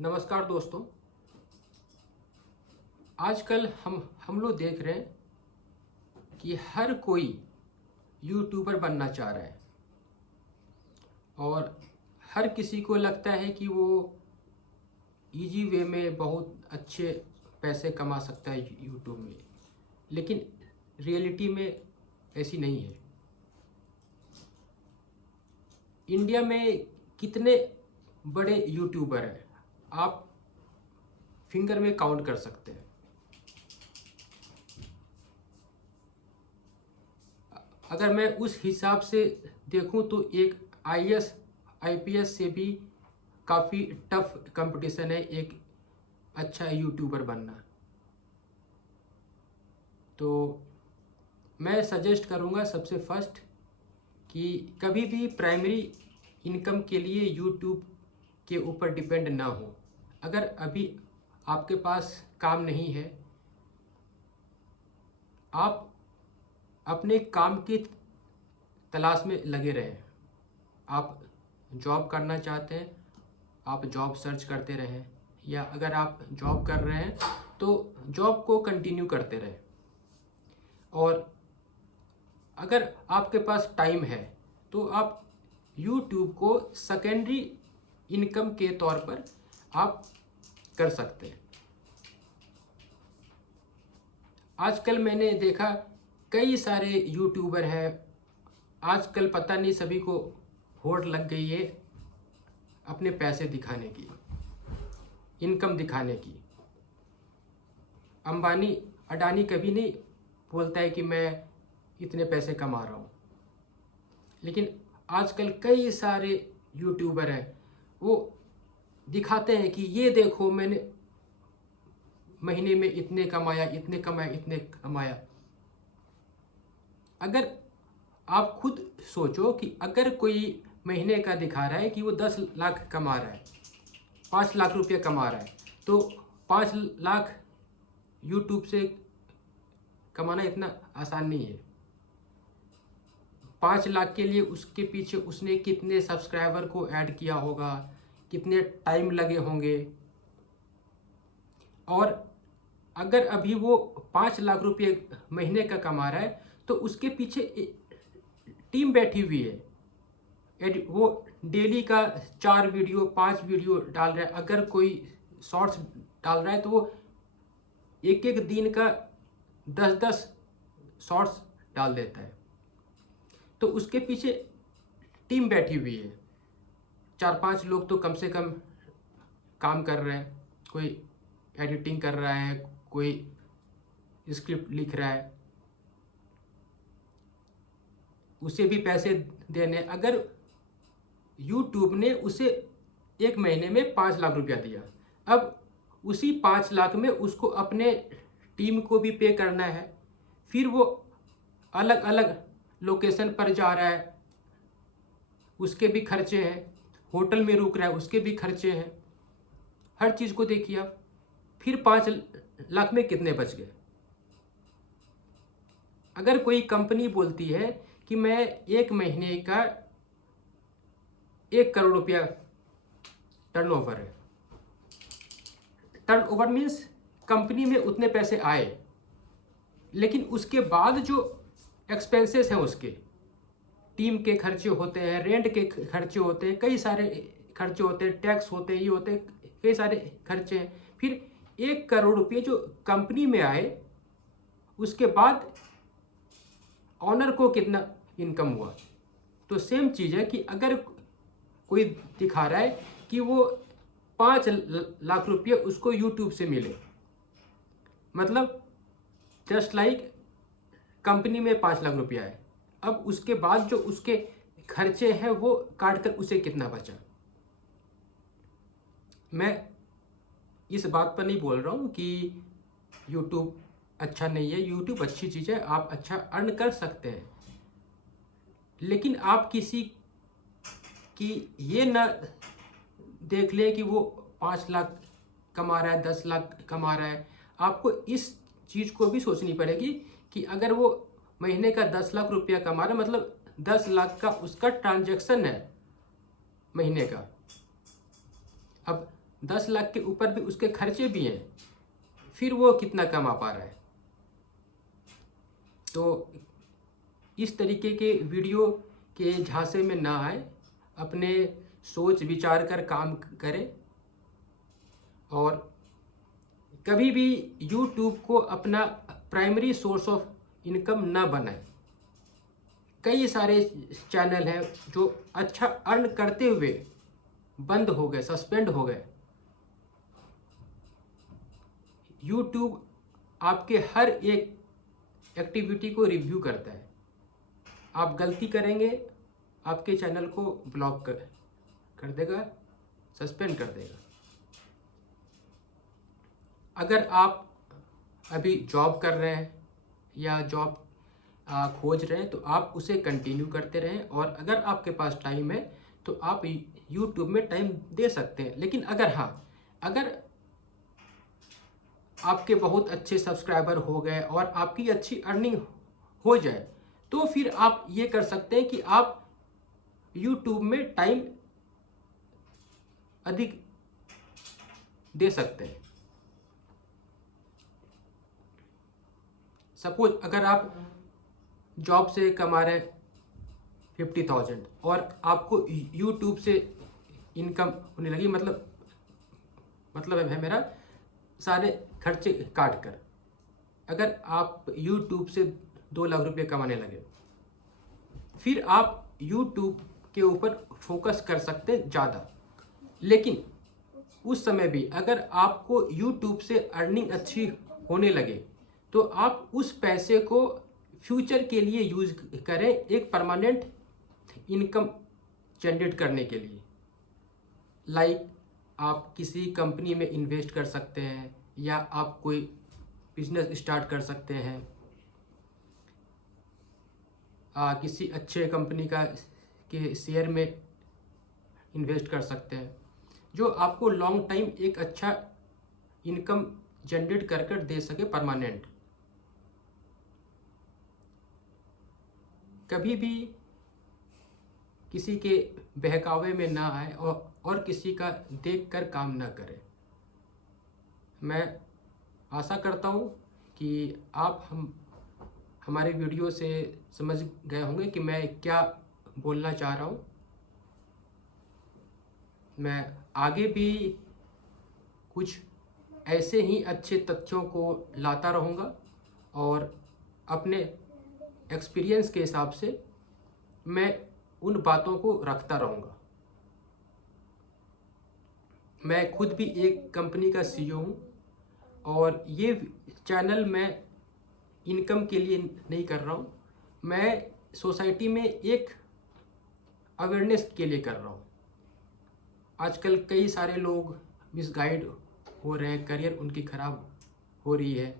नमस्कार दोस्तों। आजकल हम लोग देख रहे हैं कि हर कोई यूट्यूबर बनना चाह रहा है और हर किसी को लगता है कि वो इजी वे में बहुत अच्छे पैसे कमा सकता है यूट्यूब में। लेकिन रियलिटी में ऐसी नहीं है। इंडिया में कितने बड़े यूट्यूबर हैं, आप फिंगर में काउंट कर सकते हैं। अगर मैं उस हिसाब से देखूं तो एक आईएएस आईपीएस से भी काफ़ी टफ कंपटीशन है एक अच्छा यूट्यूबर बनना। तो मैं सजेस्ट करूंगा सबसे फर्स्ट कि कभी भी प्राइमरी इनकम के लिए यूट्यूब के ऊपर डिपेंड ना हो। अगर अभी आपके पास काम नहीं है, आप अपने काम की तलाश में लगे रहें। आप जॉब करना चाहते हैं, आप जॉब सर्च करते रहें, या अगर आप जॉब कर रहे हैं तो जॉब को कंटिन्यू करते रहें। और अगर आपके पास टाइम है तो आप YouTube को सेकेंडरी इनकम के तौर पर आप कर सकते हैं। आजकल मैंने देखा कई सारे यूट्यूबर हैं। आजकल पता नहीं सभी को होड़ लग गई है अपने पैसे दिखाने की, इनकम दिखाने की। अंबानी अडानी कभी नहीं बोलता है कि मैं इतने पैसे कमा रहा हूँ, लेकिन आजकल कई सारे यूट्यूबर हैं, वो दिखाते हैं कि ये देखो मैंने महीने में इतने कमाया, इतने कमाया, इतने कमाया। अगर आप खुद सोचो कि अगर कोई महीने का दिखा रहा है कि वो 10 लाख कमा रहा है, 5 लाख रुपया कमा रहा है, तो 5 लाख यूट्यूब से कमाना इतना आसान नहीं है। 5 लाख के लिए उसके पीछे उसने कितने सब्सक्राइबर को ऐड किया होगा, कितने टाइम लगे होंगे। और अगर अभी वो 5 लाख रुपये महीने का कमा रहा है तो उसके पीछे टीम बैठी हुई है। वो डेली का 4 वीडियो 5 वीडियो डाल रहा है। अगर कोई शॉर्ट्स डाल रहा है तो वो एक एक दिन का 10-10 शॉर्ट्स डाल देता है। तो उसके पीछे टीम बैठी हुई है, 4-5 लोग तो कम से कम काम कर रहे हैं। कोई एडिटिंग कर रहा है, कोई स्क्रिप्ट लिख रहा है, उसे भी पैसे देने। अगर YouTube ने उसे एक महीने में 5 लाख रुपया दिया, अब उसी 5 लाख में उसको अपने टीम को भी पे करना है। फिर वो अलग अलग लोकेशन पर जा रहा है, उसके भी खर्चे हैं। होटल में रुक रहा है, उसके भी खर्चे हैं। हर चीज़ को देखिए आप। फिर 5 लाख में कितने बच गए। अगर कोई कंपनी बोलती है कि मैं एक महीने का 1 करोड़ रुपया टर्नओवर है, टर्नओवर मीन्स कंपनी में उतने पैसे आए, लेकिन उसके बाद जो एक्सपेंसेस हैं, उसके टीम के खर्चे होते हैं, रेंट के खर्चे होते हैं, कई सारे खर्चे होते हैं, टैक्स होते हैं, ये होते हैं, कई सारे खर्चे हैं। फिर 1 करोड़ रुपये जो कंपनी में आए, उसके बाद ऑनर को कितना इनकम हुआ। तो सेम चीज़ है कि अगर कोई दिखा रहा है कि वो 5 लाख रुपये उसको यूट्यूब से मिले, मतलब जस्ट लाइक कंपनी में 5 लाख रुपया है, अब उसके बाद जो उसके खर्चे हैं वो काट कर उसे कितना बचा। मैं इस बात पर नहीं बोल रहा हूँ कि YouTube अच्छा नहीं है। YouTube अच्छी चीज़ है, आप अच्छा अर्न कर सकते हैं, लेकिन आप किसी की ये ना देख ले कि वो 5 लाख कमा रहा है, 10 लाख कमा रहा है। आपको इस चीज़ को भी सोचनी पड़ेगी कि अगर वो महीने का 10 लाख रुपया कमा रहा है, मतलब 10 लाख का उसका ट्रांजैक्शन है महीने का। अब 10 लाख के ऊपर भी उसके खर्चे भी हैं, फिर वो कितना कमा पा रहा है। तो इस तरीके के वीडियो के झांसे में ना आए, अपने सोच विचार कर काम करें और कभी भी YouTube को अपना प्राइमरी सोर्स ऑफ इनकम ना बनाएं। कई सारे चैनल हैं जो अच्छा अर्न करते हुए बंद हो गए, सस्पेंड हो गए। YouTube आपके हर एक एक्टिविटी को रिव्यू करता है। आप गलती करेंगे, आपके चैनल को ब्लॉक कर देगा, सस्पेंड कर देगा। अगर आप अभी जॉब कर रहे हैं या जॉब खोज रहे हैं तो आप उसे कंटिन्यू करते रहें, और अगर आपके पास टाइम है तो आप YouTube में टाइम दे सकते हैं। लेकिन अगर आपके बहुत अच्छे सब्सक्राइबर हो गए और आपकी अच्छी अर्निंग हो जाए तो फिर आप ये कर सकते हैं कि आप YouTube में टाइम अधिक दे सकते हैं। सपोज अगर आप जॉब से कमा रहे 50,000 और आपको YouTube से इनकम होने लगी, मतलब है मेरा सारे खर्चे काट कर, अगर आप YouTube से 2 लाख रुपये कमाने लगे, फिर आप YouTube के ऊपर फोकस कर सकते हैं ज़्यादा। लेकिन उस समय भी अगर आपको YouTube से अर्निंग अच्छी होने लगे तो आप उस पैसे को फ्यूचर के लिए यूज करें, एक परमानेंट इनकम जनरेट करने के लिए। लाइक आप किसी कंपनी में इन्वेस्ट कर सकते हैं या आप कोई बिजनेस स्टार्ट कर सकते हैं, किसी अच्छे कंपनी के शेयर में इन्वेस्ट कर सकते हैं, जो आपको लॉन्ग टाइम एक अच्छा इनकम जनरेट कर दे सके परमानेंट। कभी भी किसी के बहकावे में ना आए और किसी का देखकर काम ना करें। मैं आशा करता हूँ कि आप हमारे वीडियो से समझ गए होंगे कि मैं क्या बोलना चाह रहा हूँ। मैं आगे भी कुछ ऐसे ही अच्छे तथ्यों को लाता रहूँगा और अपने एक्सपीरियंस के हिसाब से मैं उन बातों को रखता रहूँगा। मैं खुद भी एक कंपनी का CEO हूँ और ये चैनल मैं इनकम के लिए नहीं कर रहा हूँ, मैं सोसाइटी में एक अवेयरनेस के लिए कर रहा हूँ। आजकल कई सारे लोग मिसगाइड हो रहे हैं, करियर उनकी खराब हो रही है,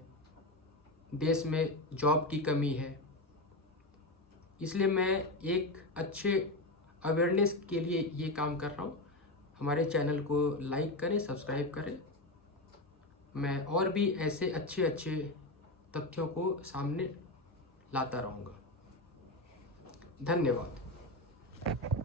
देश में जॉब की कमी है, इसलिए मैं एक अच्छे अवेयरनेस के लिए ये काम कर रहा हूँ। हमारे चैनल को लाइक करें, सब्सक्राइब करें। मैं और भी ऐसे अच्छे तथ्यों को सामने लाता रहूँगा। धन्यवाद।